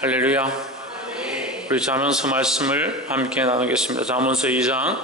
할렐루야. 우리 잠언서 말씀을 함께 나누겠습니다. 잠언서 2장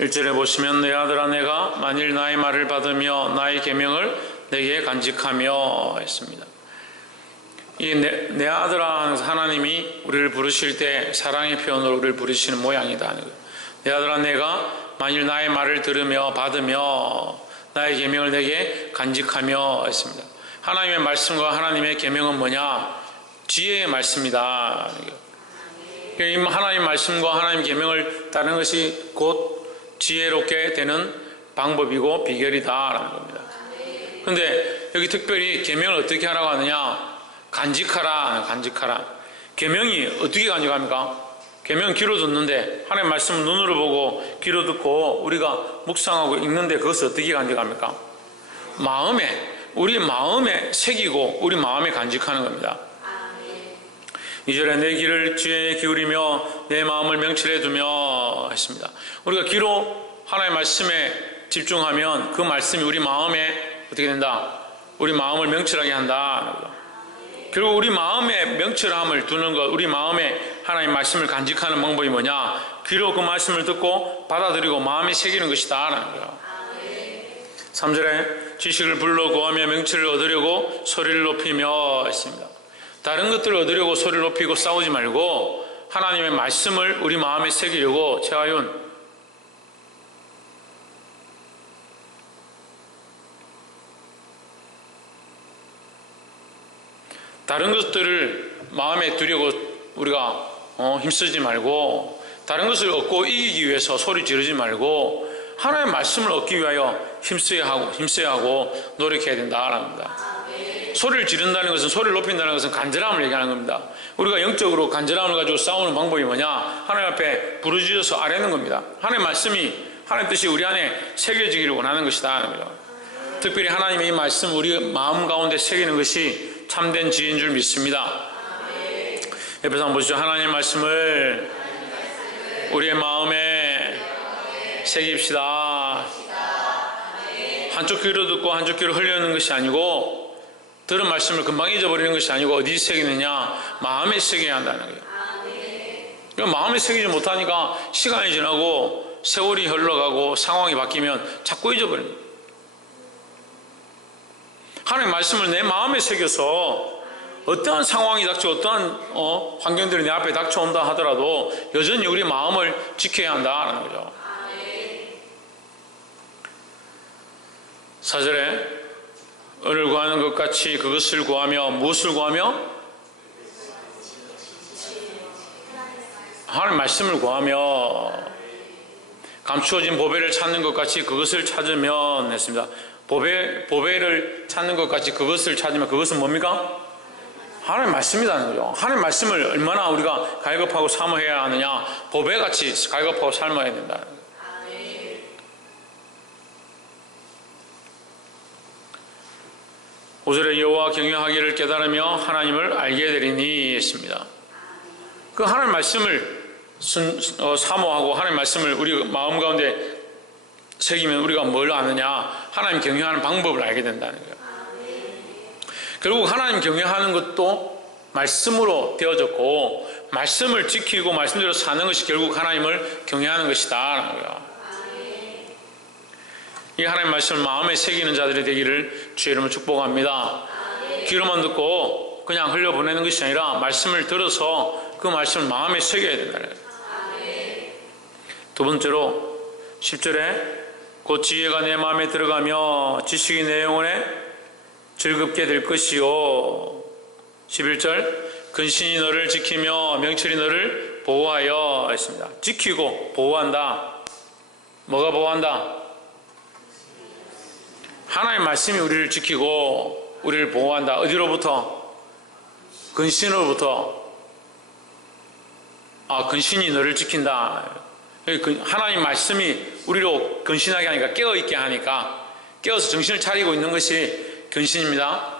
1절에 보시면 내 아들아 내가 만일 나의 말을 받으며 나의 계명을 내게 간직하며 했습니다. 이 내 아들아 하나님이 우리를 부르실 때 사랑의 표현으로 우리를 부르시는 모양이다. 내 아들아 내가 만일 나의 말을 들으며 받으며 나의 계명을 내게 간직하며 했습니다. 하나님의 말씀과 하나님의 계명은 뭐냐? 지혜의 말씀이다. 하나님 말씀과 하나님 계명을 따르는 것이 곧 지혜롭게 되는 방법이고 비결이다라는 겁니다. 그런데 여기 특별히 계명을 어떻게 하라고 하느냐? 간직하라. 계명이 어떻게 간직합니까? 계명 귀로 듣는데 하나님 말씀을 눈으로 보고 귀로 듣고 우리가 묵상하고 읽는데 그것을 어떻게 간직합니까? 우리 마음에 새기고 우리 마음에 간직하는 겁니다. 2절에 내 귀를 주에 기울이며 내 마음을 명철해 두며 했습니다. 우리가 귀로 하나님의 말씀에 집중하면 그 말씀이 우리 마음에 어떻게 된다? 우리 마음을 명철하게 한다. 결국 우리 마음에 명철함을 두는 것, 우리 마음에 하나님의 말씀을 간직하는 방법이 뭐냐? 귀로 그 말씀을 듣고 받아들이고 마음에 새기는 것이다. 3절에 지식을 불러 구하며 명철을 얻으려고 소리를 높이며 했습니다. 다른 것들을 얻으려고 소리를 높이고 싸우지 말고 하나님의 말씀을 우리 마음에 새기려고. 최하윤, 다른 것들을 마음에 두려고 우리가 힘쓰지 말고, 다른 것을 얻고 이기기 위해서 소리 지르지 말고 하나님의 말씀을 얻기 위하여 힘써야 하고 노력해야 된다라는 겁니다. 소리를 지른다는 것은, 소리를 높인다는 것은 간절함을 얘기하는 겁니다. 우리가 영적으로 간절함을 가지고 싸우는 방법이 뭐냐? 하나님 앞에 부르짖어서 아뢰는 겁니다. 하나님의 말씀이, 하나님 뜻이 우리 안에 새겨지기를 원하는 것이다. 특별히 하나님의 이 말씀 우리 마음 가운데 새기는 것이 참된 지혜인 줄 믿습니다. 옆에서 한번 보시죠. 하나님의 말씀을 우리의 마음에 새깁시다. 한쪽 귀로 듣고 한쪽 귀로 흘려는 것이 아니고, 들은 말씀을 금방 잊어버리는 것이 아니고 어디 새기느냐? 마음에 새겨야 한다는 거예요. 그러니까 마음에 새기지 못하니까 시간이 지나고 세월이 흘러가고 상황이 바뀌면 자꾸 잊어버립니다. 하나님의 말씀을 내 마음에 새겨서 어떠한 상황이 닥쳐, 어떠한 환경들이 내 앞에 닥쳐온다 하더라도 여전히 우리 마음을 지켜야 한다는 거죠. 4절에 은을 구하는 것 같이 그것을 구하며, 무엇을 구하며? 하나님 말씀을 구하며, 감추어진 보배를 찾는 것 같이 그것을 찾으면 했습니다. 보배를 찾는 것 같이 그것을 찾으면, 그것은 뭡니까? 하나님 말씀이라는 거죠. 하나님 말씀을 얼마나 우리가 갈급하고 사모해야 하느냐? 보배같이 갈급하고 삶아야 된다는 거예요. 오절에 여호와 경외하기를 깨달으며 하나님을 알게 되리니 했습니다. 그 하나님 말씀을 사모하고 하나님 말씀을 우리 마음 가운데 새기면 우리가 뭘 아느냐? 하나님 경외하는 방법을 알게 된다는 거예요. 결국 하나님 경외하는 것도 말씀으로 되어졌고, 말씀을 지키고 말씀대로 사는 것이 결국 하나님을 경외하는 것이다. 이 하나님 말씀을 마음에 새기는 자들이 되기를 주의 이름으로 축복합니다. 귀로만 듣고 그냥 흘려보내는 것이 아니라 말씀을 들어서 그 말씀을 마음에 새겨야 된다는 거예요. 두 번째로 10절에 곧 지혜가 내 마음에 들어가며 지식이 내 영혼에 즐겁게 될 것이요. 11절 근신이 너를 지키며 명철이 너를 보호하여 했습니다. 지키고 보호한다. 뭐가 보호한다? 하나님의 말씀이 우리를 지키고 우리를 보호한다. 어디로부터? 근신으로부터. 근신이 너를 지킨다. 하나님 말씀이 우리로 근신하게 하니까, 깨어있게 하니까, 깨어서 정신을 차리고 있는 것이 근신입니다.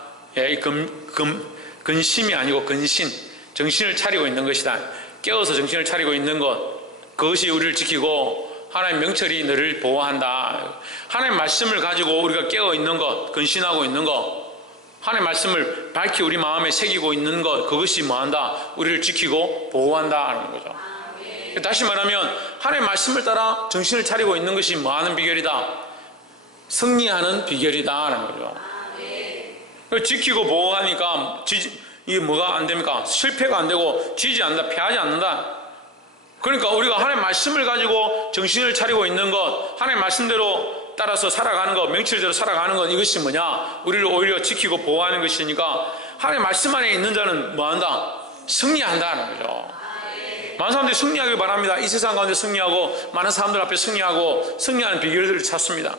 근심이 아니고 근신, 정신을 차리고 있는 것이다. 깨어서 정신을 차리고 있는 것, 그것이 우리를 지키고 하나님 명철이 너를 보호한다. 하나님 말씀을 가지고 우리가 깨어 있는 것, 근신하고 있는 것, 하나님의 말씀을 밝히 우리 마음에 새기고 있는 것, 그것이 뭐한다? 우리를 지키고 보호한다 하는 거죠. 다시 말하면 하나님의 말씀을 따라 정신을 차리고 있는 것이 뭐하는 비결이다? 승리하는 비결이다 하는 거죠. 지키고 보호하니까 이게 뭐가 안 됩니까? 실패가 안 되고 지지 않는다, 패하지 않는다. 그러니까 우리가 하나님의 말씀을 가지고 정신을 차리고 있는 것, 하나님의 말씀대로 따라서 살아가는 것, 명철대로 살아가는 것, 이것이 뭐냐? 우리를 오히려 지키고 보호하는 것이니까 하나님의 말씀 안에 있는 자는 뭐한다? 승리한다는 거죠. 많은 사람들이 승리하길 바랍니다. 이 세상 가운데 승리하고 많은 사람들 앞에 승리하고 승리하는 비결들을 찾습니다.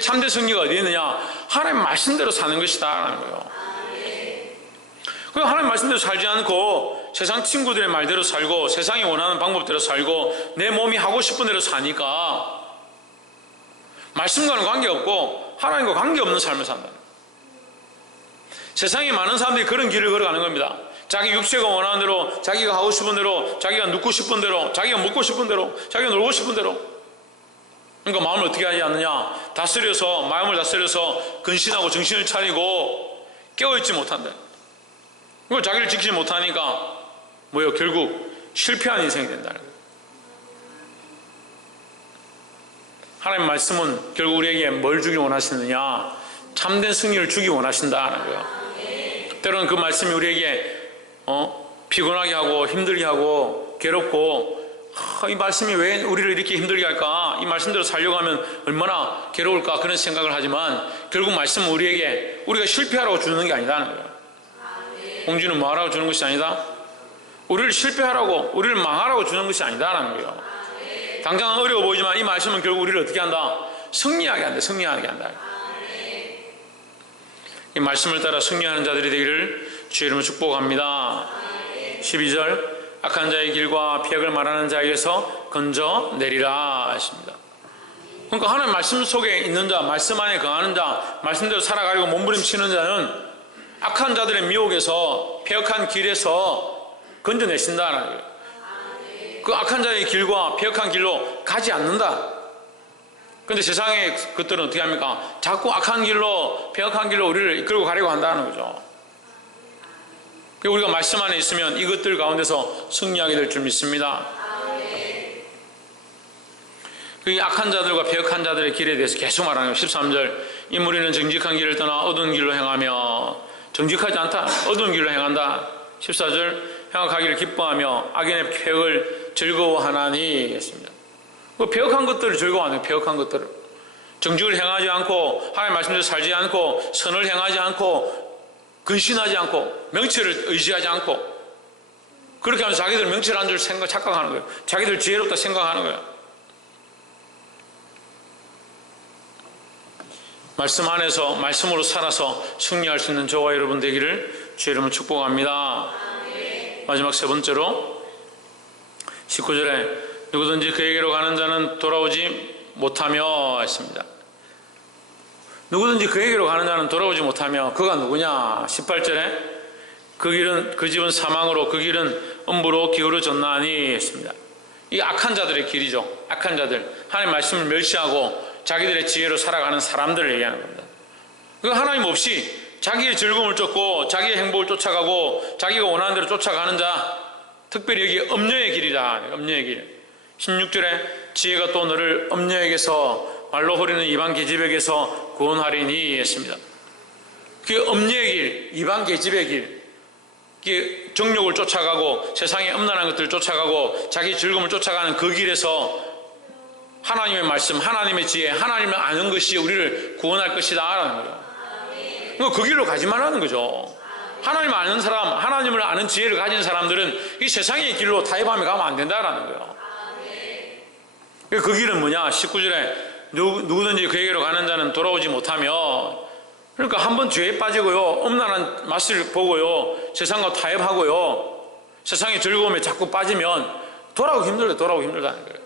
참된 승리가 어디 있느냐? 하나님의 말씀대로 사는 것이다 라는 거예요. 하나님 말씀대로 살지 않고 세상 친구들의 말대로 살고 세상이 원하는 방법대로 살고 내 몸이 하고 싶은 대로 사니까 말씀과는 관계없고 하나님과 관계없는 삶을 산다. 세상에 많은 사람들이 그런 길을 걸어가는 겁니다. 자기 육체가 원하는 대로, 자기가 하고 싶은 대로, 자기가 눕고 싶은 대로, 자기가 먹고 싶은 대로, 자기가 놀고 싶은 대로. 그러니까 마음을 어떻게 하지 않느냐? 다스려서, 마음을 다스려서 근신하고 정신을 차리고 깨어있지 못한다. 그걸 자기를 지키지 못하니까 뭐예요? 결국 실패한 인생이 된다는 거예요. 하나님의 말씀은 결국 우리에게 뭘 주기 원하시느냐? 참된 승리를 주기 원하신다는 거예요. 때로는 그 말씀이 우리에게 피곤하게 하고 힘들게 하고 괴롭고 이 말씀이 왜 우리를 이렇게 힘들게 할까? 이 말씀대로 살려고 하면 얼마나 괴로울까? 그런 생각을 하지만 결국 말씀은 우리에게 우리가 실패하라고 주는 게 아니다는 거예요. 공주는 뭐하라고 주는 것이 아니다? 우리를 실패하라고, 우리를 망하라고 주는 것이 아니다라는 거예요. 당장 어려워 보이지만 이 말씀은 결국 우리를 어떻게 한다? 승리하게 한다. 승리하게 한다. 이 말씀을 따라 승리하는 자들이 되기를 주의 이름으로 축복합니다. 12절 악한 자의 길과 폐역을 말하는 자에게서 건져내리라 하십니다. 그러니까 하나님 말씀 속에 있는 자, 말씀 안에 거하는 자, 말씀대로 살아가려고 몸부림치는 자는 악한 자들의 미혹에서 폐역한 길에서 건져내신다는 거예요. 그 악한 자의 길과 폐역한 길로 가지 않는다. 그런데 세상의 것들은 어떻게 합니까? 자꾸 악한 길로, 폐역한 길로 우리를 이끌고 가려고 한다는 거죠. 우리가 말씀 안에 있으면 이것들 가운데서 승리하게 될 줄 믿습니다. 그 악한 자들과 폐역한 자들의 길에 대해서 계속 말하는 거예요. 13절 이 무리는 정직한 길을 떠나 어두운 길로 행하며 정직하지 않다. 어두운 길로 행한다. 14절 행악하기를 기뻐하며 악인의 폐역을 즐거워하나니 했습니다. 그 폐역한 것들을 즐거워하는 폐역한 것들을 정직을 행하지 않고 하나님의 말씀대로 살지 않고 선을 행하지 않고 근신하지 않고 명철을 의지하지 않고 그렇게 하면 자기들 명철한 줄 착각하는 거예요. 자기들 지혜롭다 생각하는 거예요. 말씀 안에서 말씀으로 살아서 승리할 수 있는 저와 여러분 되기를 주의 이름으로 축복합니다. 마지막 세 번째로 19절에 누구든지 그에게로 가는 자는 돌아오지 못하며 했습니다. 누구든지 그에게로 가는 자는 돌아오지 못하며 그가 누구냐? 18절에 그 집은 사망으로 그 길은 음부로 기울어졌나니 했습니다. 이 악한 자들의 길이죠. 악한 자들, 하나님의 말씀을 멸시하고 자기들의 지혜로 살아가는 사람들을 얘기하는 겁니다. 그 하나님 없이 자기의 즐거움을 쫓고 자기의 행복을 쫓아가고 자기가 원하는 대로 쫓아가는 자, 특별히 여기 엄녀의 길이다. 엄녀의 길. 16절에 지혜가 또 너를 엄녀에게서 말로 호리는 이방 계집에게서 구원하리니 했습니다. 그 엄녀의 길, 이방 계집의 길, 그 정욕을 쫓아가고 세상의 음란한 것들을 쫓아가고 자기 즐거움을 쫓아가는 그 길에서 하나님의 말씀, 하나님의 지혜, 하나님을 아는 것이 우리를 구원할 것이다 라는 거예요. 그 길로 가지 말라는 거죠. 하나님을 아는 사람, 하나님을 아는 지혜를 가진 사람들은 이 세상의 길로 타협하며 가면 안 된다라는 거예요. 그 길은 뭐냐? 19절에 누구든지 그에게로 가는 자는 돌아오지 못하며, 그러니까 한번 죄에 빠지고요, 음란한 맛을 보고요, 세상과 타협하고요, 세상의 즐거움에 자꾸 빠지면 돌아오기 힘들다는 거예요.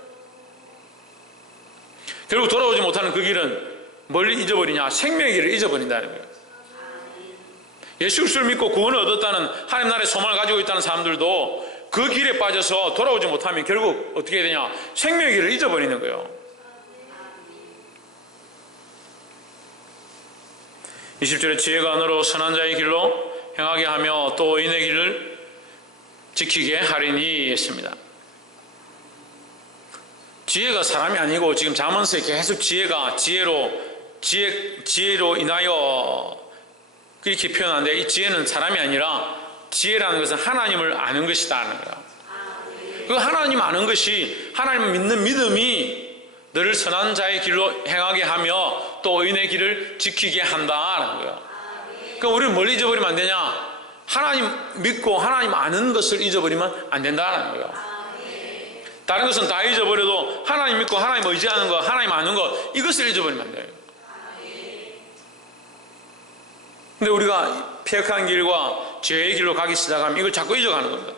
결국 돌아오지 못하는 그 길은 뭘 잊어버리냐? 생명의 길을 잊어버린다는 거예요. 예수 그리스도를 믿고 구원을 얻었다는 하나님 나라의 소망을 가지고 있다는 사람들도 그 길에 빠져서 돌아오지 못하면 결국 어떻게 해야 되냐? 생명의 길을 잊어버리는 거예요. 20절에 지혜가 너로 선한 자의 길로 행하게 하며 또 의인의 길을 지키게 하리니 했습니다. 지혜가 사람이 아니고 지금 잠언서에 계속 지혜가 지혜로 인하여 그렇게 표현하는데, 이 지혜는 사람이 아니라 지혜라는 것은 하나님을 아는 것이다 하는 거야. 그 하나님 아는 것이, 하나님을 믿는 믿음이 너를 선한 자의 길로 행하게 하며 또 의인의 길을 지키게 한다 하는 거야. 그러니까 우리는 뭘 잊어버리면 안 되냐? 하나님 믿고 하나님 아는 것을 잊어버리면 안 된다는 거예요. 다른 것은 다 잊어버려도 하나님 믿고 하나님 의지하는 거, 하나님 아는 거, 이것을 잊어버리면 안 돼요. 근데 우리가 폐역한 길과 죄의 길로 가기 시작하면 이걸 자꾸 잊어가는 겁니다.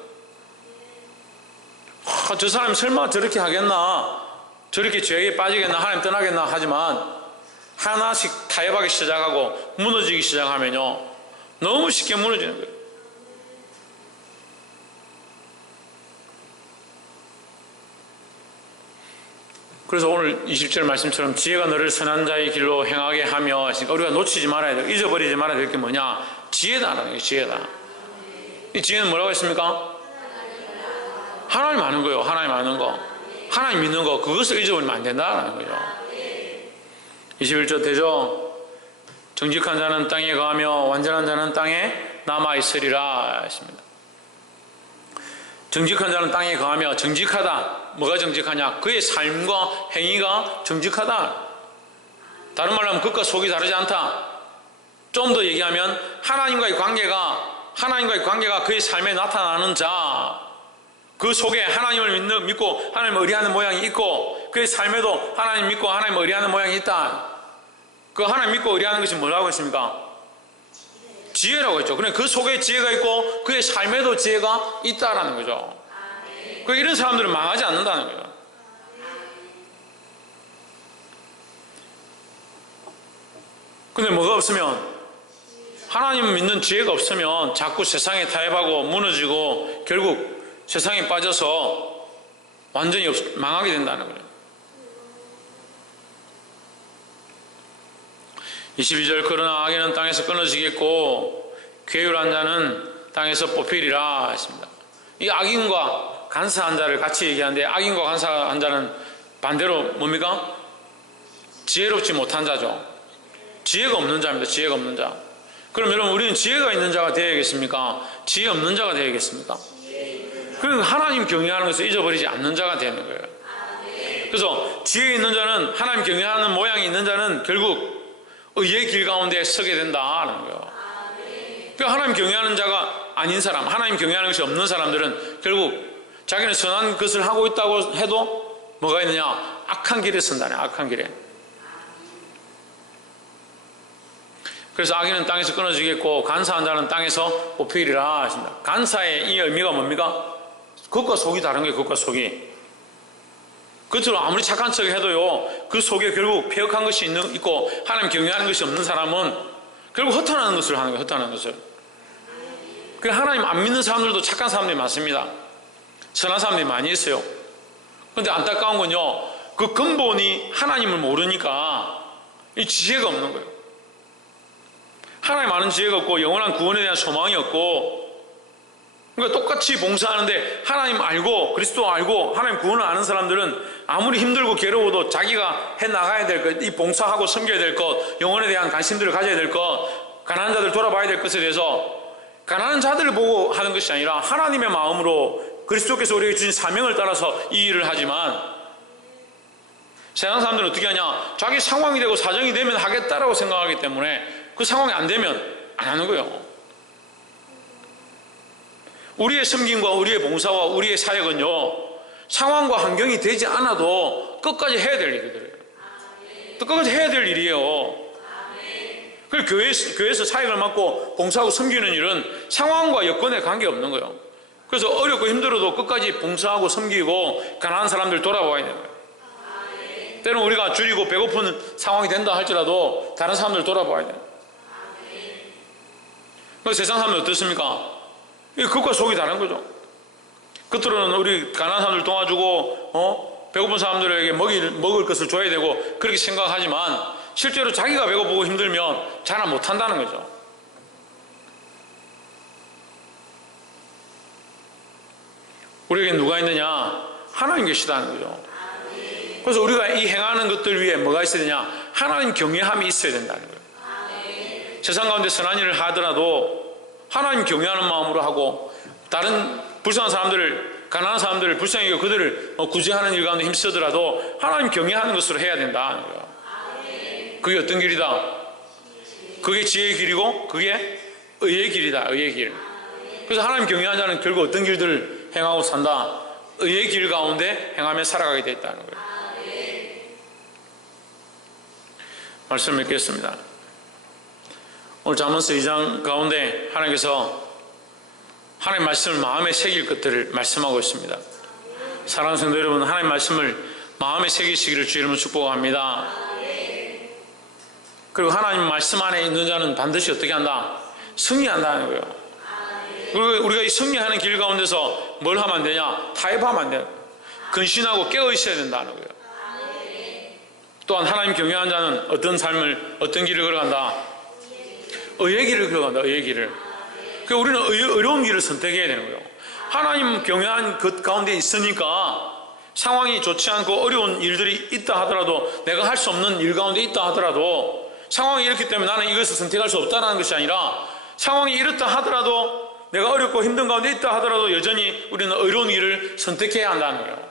저 사람이 설마 저렇게 하겠나, 저렇게 죄에 빠지겠나, 하나님 떠나겠나 하지만 하나씩 타협하기 시작하고 무너지기 시작하면요, 너무 쉽게 무너지는 거예요. 그래서 오늘 20절 말씀처럼 지혜가 너를 선한 자의 길로 행하게 하며, 우리가 놓치지 말아야 돼, 잊어버리지 말아야 될 게 뭐냐? 지혜다라는 거예요. 지혜다. 이 지혜는 뭐라고 했습니까? 하나님 아는 거예요. 하나님 아는 거, 하나님 믿는 거, 그것을 잊어버리면 안 된다는 거예요. 21절 되죠? 정직한 자는 땅에 거하며 완전한 자는 땅에 남아있으리라 했습니다. 정직한 자는 땅에 거하며, 정직하다, 뭐가 정직하냐? 그의 삶과 행위가 정직하다. 다른 말로 하면 겉과 속이 다르지 않다. 좀 더 얘기하면 하나님과의 관계가 그의 삶에 나타나는 자, 그 속에 하나님을 믿고 하나님을 의뢰하는 모양이 있고, 그의 삶에도 하나님 믿고 하나님을 의뢰하는 모양이 있다. 그 하나님 믿고 의뢰하는 것이 뭐라고 했습니까? 지혜라고 했죠. 그러니까 그 속에 지혜가 있고 그의 삶에도 지혜가 있다라는 거죠. 그 이런 사람들은 망하지 않는다는 거예요. 근데 뭐가 없으면, 하나님 믿는 지혜가 없으면 자꾸 세상에 타협하고 무너지고 결국 세상에 빠져서 완전히 망하게 된다는 거예요. 22절, 그러나 악인은 땅에서 끊어지겠고 괴율한 자는 땅에서 뽑히리라 했습니다. 이 악인과 간사한 자를 같이 얘기하는데, 악인과 간사한 자는 반대로 뭡니까? 지혜롭지 못한 자죠. 지혜가 없는 자입니다. 지혜가 없는 자. 그럼 여러분, 우리는 지혜가 있는 자가 되어야겠습니까? 지혜 없는 자가 되어야겠습니까? 그러니까 하나님 경외하는 것을 잊어버리지 않는 자가 되는 거예요. 그래서 지혜 있는 자는, 하나님 경외하는 모양이 있는 자는 결국 의의 길 가운데 서게 된다는 거예요. 그러니까 하나님 경외하는 자가 아닌 사람, 하나님 경외하는 것이 없는 사람들은 결국 자기는 선한 것을 하고 있다고 해도 뭐가 있느냐? 악한 길에 선다네. 악한 길에. 그래서 악인은 땅에서 끊어지겠고 간사한 자는 땅에서 뽑히리라 하십니다. 간사의 이 의미가 뭡니까? 겉과 속이 다른 거예요. 겉과 속이. 겉으로 아무리 착한 척 해도요, 그 속에 결국 폐역한 것이 있고 하나님 경외하는 것이 없는 사람은 결국 허탄하는 것을 하는 거예요. 허탄하는 것을. 그 하나님 안 믿는 사람들도 착한 사람들이 많습니다. 선한 사람들이 많이 있어요. 그런데 안타까운 건요, 그 근본이 하나님을 모르니까 이 지혜가 없는 거예요. 하나님 아는 지혜가 없고 영원한 구원에 대한 소망이 없고, 그러니까 똑같이 봉사하는데 하나님 알고 그리스도 알고 하나님 구원을 아는 사람들은 아무리 힘들고 괴로워도 자기가 해나가야 될 것, 이 봉사하고 섬겨야 될 것, 영혼에 대한 관심들을 가져야 될 것, 가난한 자들 돌아봐야 될 것에 대해서 가난한 자들을 보고 하는 것이 아니라 하나님의 마음으로 그리스도께서 우리에게 주신 사명을 따라서 이 일을 하지만, 세상 사람들은 어떻게 하냐? 자기 상황이 되고 사정이 되면 하겠다라고 생각하기 때문에 그 상황이 안 되면 안 하는 거예요. 우리의 섬김과 우리의 봉사와 우리의 사역은요, 상황과 환경이 되지 않아도 끝까지 해야 될 일이더래요. 또 끝까지 해야 될 일이에요. 그래서 교회에서 사역을 맡고 봉사하고 섬기는 일은 상황과 여건에 관계없는 거예요. 그래서 어렵고 힘들어도 끝까지 봉사하고 섬기고 가난한 사람들 돌아봐야 되는 거예요. 때로는 우리가 줄이고 배고픈 상황이 된다 할지라도 다른 사람들 돌아봐야 돼요. 세상 사람들 어떻습니까? 겉과 속이 다른 거죠. 겉으로는 우리 가난한 사람들 도와주고 배고픈 사람들에게 먹을 것을 줘야 되고 그렇게 생각하지만 실제로 자기가 배고프고 힘들면 잘 못한다는 거죠. 우리에게 누가 있느냐? 하나님 계시다는 거죠. 그래서 우리가 이 행하는 것들 위에 뭐가 있어야 되냐? 하나님 경외함이 있어야 된다는 거예요. 세상 가운데 선한 일을 하더라도 하나님 경외하는 마음으로 하고, 다른 불쌍한 사람들을, 가난한 사람들을 불쌍히 여기고 그들을 구제하는 일 가운데 힘쓰더라도 하나님 경외하는 것으로 해야 된다는 거예요. 그게 어떤 길이다? 그게 지혜의 길이고 그게 의의 길이다. 의의 길. 그래서 하나님 경외하는 자는 결국 어떤 길들을 행하고 산다? 의의 길 가운데 행하며 살아가게 되어 있다는 거예요. 말씀 맺겠습니다. 오늘 잠언서 2장 가운데 하나님께서 하나님 말씀을 마음에 새길 것들을 말씀하고 있습니다. 사랑하는 성도 여러분, 하나님 말씀을 마음에 새기시기를 주 이름으로 축복합니다. 그리고 하나님 말씀 안에 있는 자는 반드시 어떻게 한다? 승리한다는 거예요. 그리고 우리가 이 승리하는 길 가운데서 뭘 하면 안 되냐? 타협하면 안 돼요. 근신하고 깨어 있어야 된다는 거예요. 또한 하나님 경외하는 자는 어떤 삶을, 어떤 길을 걸어간다? 의의 길을 걸어간다. 의의 길을. 그러니까 우리는 어려운 길을 선택해야 되는 거예요. 하나님 경외한 것 가운데 있으니까 상황이 좋지 않고 어려운 일들이 있다 하더라도, 내가 할 수 없는 일 가운데 있다 하더라도, 상황이 이렇기 때문에 나는 이것을 선택할 수 없다는 것이 아니라, 상황이 이렇다 하더라도, 내가 어렵고 힘든 가운데 있다 하더라도 여전히 우리는 어려운 길을 선택해야 한다는 거예요.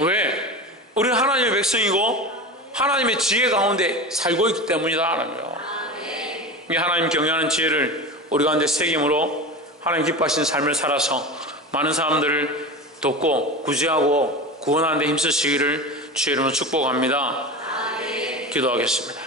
왜? 우리는 하나님의 백성이고 하나님의 지혜 가운데 살고 있기 때문이다라는 거예요. 이 하나님 경외하는 지혜를 우리 가운데 새김으로 하나님 기뻐하시는 삶을 살아서 많은 사람들을 돕고 구제하고 구원하는 데 힘쓰시기를 주의 이름으로 축복합니다. 기도하겠습니다.